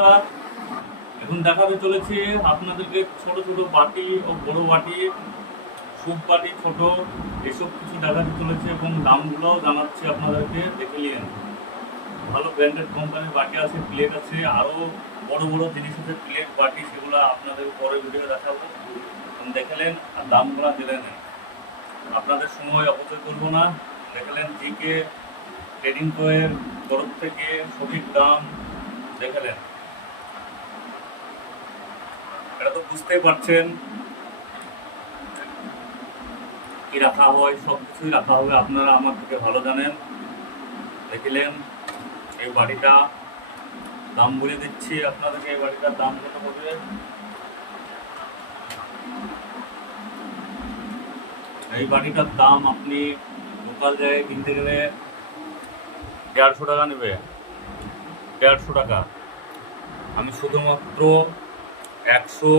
এখন দেখাতে চলেছি আপনাদেরকে ছোট ছোট বাটি ও বড় বাটি, স্যুপ বাটি ছোট, এসব কিছু দেখাতে চলেছে এবং দামগুলোও জানাচ্ছি আপনাদেরকে, দেখে নিন। ভালো ব্র্যান্ডেড কোম্পানির বাটি আছে, প্লেট আছে, আরও বড় বড় জিনিস আছে, প্লেট বাটি, সেগুলো আপনাদের পরে ভিডিও দেখাবো। দেখলেন আর দামগুলো জেনে নেন, আপনাদের সময় অপচয় করবো না। দেখলেন জিকে ট্রেডিং কোয়ের তরফ থেকে সঠিক দাম দেখলেন, এটা তো বুঝতেই পারছেন কি রাখা হয়, সব কিছুই রাখা হবে, আপনারা আমার থেকে ভালো জানেন। দেখলেন এই বাড়িটা দাম বলে দিচ্ছি আপনাদেরকে, এই বাড়িটার দাম কত হবে। এই বাড়িটার দাম আপনি লোকাল জায়গায় কিনতে গেলে 150 টাকা নেবে, 150 টাকা। আমি শুধুমাত্র 100